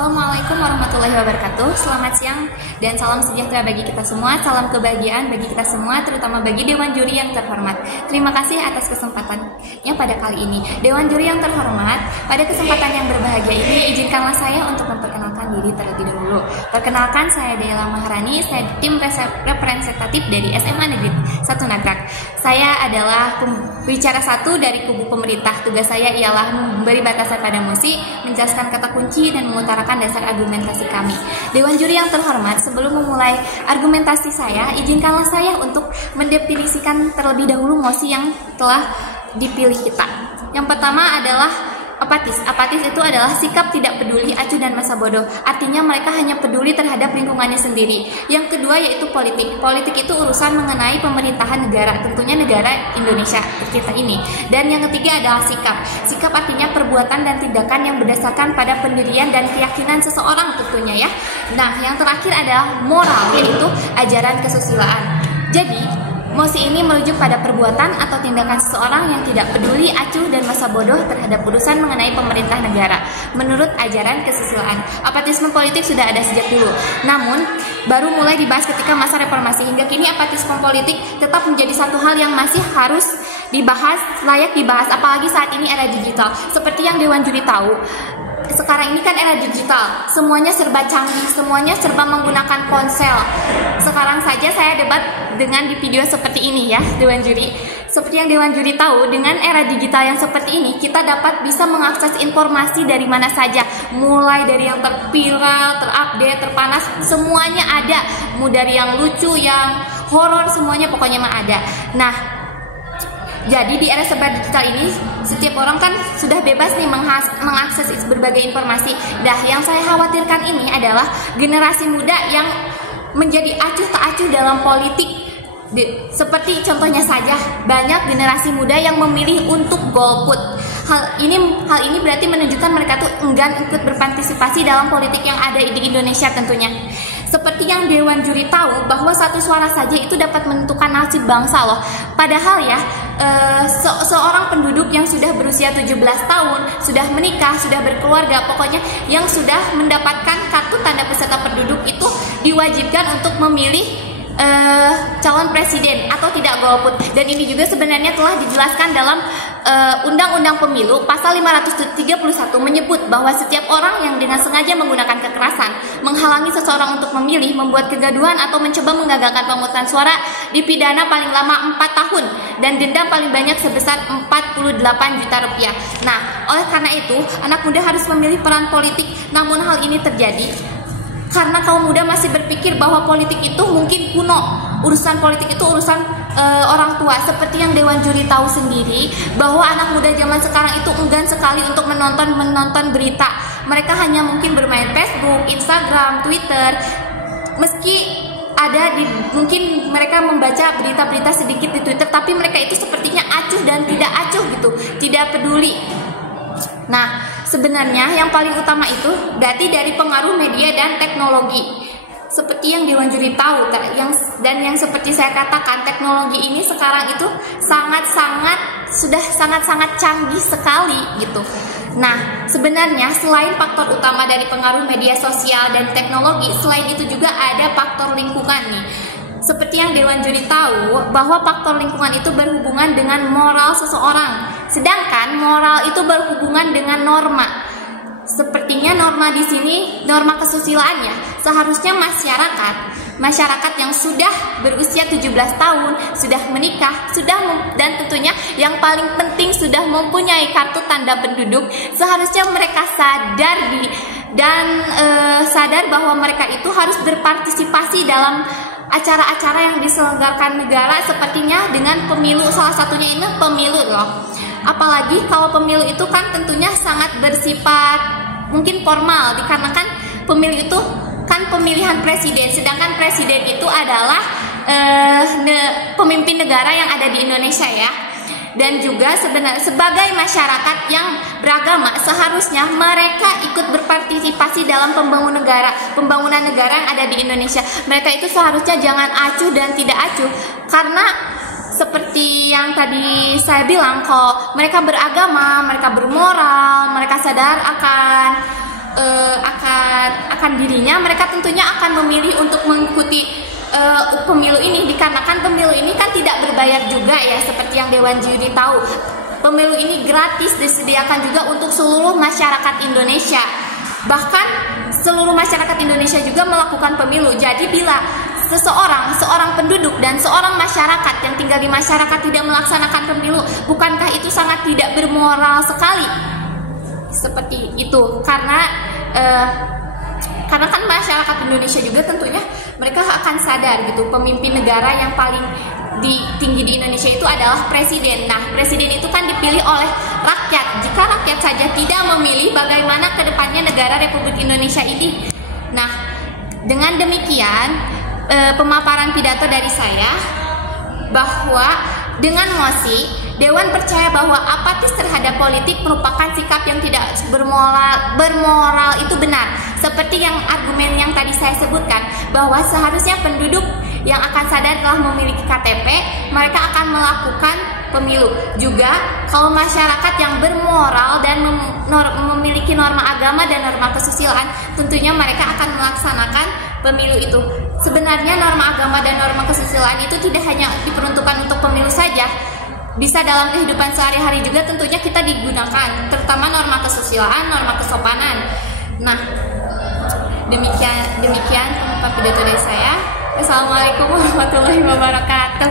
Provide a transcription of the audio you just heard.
Assalamualaikum warahmatullahi wabarakatuh. Selamat siang dan salam sejahtera bagi kita semua. Salam kebahagiaan bagi kita semua, terutama bagi Dewan Juri yang terhormat. Terima kasih atas kesempatannya pada kali ini. Dewan Juri yang terhormat, pada kesempatan yang berbahagia ini, izinkanlah saya untuk memperkenalkan diri terlebih dahulu. Perkenalkan, saya Dela Maharani, saya tim representatif dari SMA Negeri 1 Nagrak. Saya adalah bicara satu dari kubu pemerintah. Tugas saya ialah memberi batasan pada musik, menjelaskan kata kunci, dan mengutarakan dasar argumentasi kami. Dewan Juri yang terhormat, sebelum memulai argumentasi saya, izinkanlah saya untuk mendefinisikan terlebih dahulu mosi yang telah dipilih kita. Yang pertama adalah apatis. Apatis itu adalah sikap tidak peduli, acuh, dan masa bodoh. Artinya mereka hanya peduli terhadap lingkungannya sendiri. Yang kedua yaitu politik. Politik itu urusan mengenai pemerintahan negara, tentunya negara Indonesia kita ini. Dan yang ketiga adalah sikap. Sikap artinya perbuatan dan tindakan yang berdasarkan pada pendirian dan keyakinan seseorang tentunya ya. Nah, yang terakhir adalah moral, yaitu ajaran kesusilaan. Jadi mosi ini merujuk pada perbuatan atau tindakan seseorang yang tidak peduli, acuh, dan masa bodoh terhadap urusan mengenai pemerintah negara menurut ajaran kesusilaan. Apatisme politik sudah ada sejak dulu, namun baru mulai dibahas ketika masa reformasi. Hingga kini apatisme politik tetap menjadi satu hal yang masih harus dibahas, layak dibahas, apalagi saat ini era digital. Seperti yang Dewan Juri tahu, sekarang ini kan era digital, semuanya serba canggih, semuanya serba menggunakan ponsel. Sekarang saja saya debat dengan di video seperti ini ya, Dewan Juri. Seperti yang Dewan Juri tahu, dengan era digital yang seperti ini, kita dapat bisa mengakses informasi dari mana saja, mulai dari yang terviral, terupdate, terpanas, semuanya ada. Mau dari yang lucu, yang horor, semuanya pokoknya mah ada. Nah, jadi di era serba digital ini, setiap orang kan sudah bebas nih mengakses berbagai informasi. Nah, yang saya khawatirkan ini adalah generasi muda yang menjadi acuh tak acuh dalam politik. Seperti contohnya saja, banyak generasi muda yang memilih untuk golput. Hal ini berarti menunjukkan mereka tuh enggan ikut berpartisipasi dalam politik yang ada di Indonesia tentunya. Seperti yang Dewan Juri tahu bahwa satu suara saja itu dapat menentukan nasib bangsa loh. Padahal ya, seorang penduduk yang sudah berusia 17 tahun, sudah menikah, sudah berkeluarga, pokoknya yang sudah mendapatkan kartu tanda peserta penduduk itu diwajibkan untuk memilih calon presiden atau tidak golput. Dan ini juga sebenarnya telah dijelaskan dalam Undang-Undang Pemilu pasal 531 menyebut bahwa setiap orang yang dengan sengaja menggunakan kekerasan, menghalangi seseorang untuk memilih, membuat kegaduhan, atau mencoba menggagalkan pemungutan suara dipidana paling lama 4 tahun dan denda paling banyak sebesar 48 juta rupiah. Nah, oleh karena itu anak muda harus memilih peran politik. Namun hal ini terjadi karena kaum muda masih berpikir bahwa politik itu mungkin kuno. Urusan politik itu urusan orang tua. Seperti yang Dewan Juri tahu sendiri bahwa anak muda zaman sekarang itu enggan sekali untuk menonton berita. Mereka hanya mungkin bermain Facebook, Instagram, Twitter. Meski ada mungkin mereka membaca berita-berita sedikit di Twitter, tapi mereka itu sepertinya acuh dan tidak acuh gitu, tidak peduli. Nah, sebenarnya yang paling utama itu berarti dari pengaruh media dan teknologi. Seperti yang Dewan Juri tahu, yang seperti saya katakan, teknologi ini sekarang itu sudah sangat canggih sekali gitu. Nah, sebenarnya selain faktor utama dari pengaruh media sosial dan teknologi, selain itu juga ada faktor lingkungan nih. Seperti yang Dewan Juri tahu bahwa faktor lingkungan itu berhubungan dengan moral seseorang, sedangkan moral itu berhubungan dengan norma. Sepertinya norma di sini norma kesusilaan ya. Seharusnya masyarakat yang sudah berusia 17 tahun, sudah menikah, dan tentunya yang paling penting sudah mempunyai kartu tanda penduduk, seharusnya mereka sadar bahwa mereka itu harus berpartisipasi dalam acara-acara yang diselenggarakan negara, sepertinya dengan pemilu, salah satunya ini pemilu loh. Apalagi kalau pemilu itu kan tentunya sangat bersifat mungkin formal, dikarenakan pemilu itu kan pemilihan presiden, sedangkan presiden itu adalah pemimpin negara yang ada di Indonesia ya. Dan juga sebagai masyarakat yang beragama, seharusnya mereka ikut berpartisipasi dalam pembangunan negara yang ada di Indonesia. Mereka itu seharusnya jangan acuh dan tidak acuh, karena seperti yang tadi saya bilang, kalau mereka beragama, mereka bermoral, mereka sadar akan akan dirinya, mereka tentunya akan memilih untuk mengikuti pemilu ini, dikarenakan pemilu ini kan tidak berbayar juga ya, seperti yang Dewan Juri tahu. Pemilu ini gratis, disediakan juga untuk seluruh masyarakat Indonesia. Bahkan seluruh masyarakat Indonesia juga melakukan pemilu. Jadi bila seorang penduduk dan seorang masyarakat yang tinggal di masyarakat tidak melaksanakan pemilu, bukankah itu sangat tidak bermoral sekali? Seperti itu, karena kan masyarakat Indonesia juga tentunya mereka akan sadar gitu, pemimpin negara yang paling tinggi di Indonesia itu adalah presiden. Nah, presiden itu kan dipilih oleh rakyat. Jika rakyat saja tidak memilih, bagaimana kedepannya negara Republik Indonesia ini? Nah, dengan demikian pemaparan pidato dari saya bahwa dengan mosi Dewan percaya bahwa apatis terhadap politik merupakan sikap yang tidak bermoral itu benar. Seperti yang argumen yang tadi saya sebutkan, bahwa seharusnya penduduk yang akan sadar telah memiliki KTP, mereka akan melakukan pemilu. Juga kalau masyarakat yang bermoral dan memiliki norma agama dan norma kesusilaan, tentunya mereka akan melaksanakan pemilu itu. Sebenarnya norma agama dan norma kesusilaan itu tidak hanya diperuntukkan untuk pemilu saja, bisa dalam kehidupan sehari-hari juga tentunya kita digunakan, terutama norma kesusilaan, norma kesopanan. Nah, demikian pemaparan pidato dari saya. Assalamualaikum warahmatullahi wabarakatuh.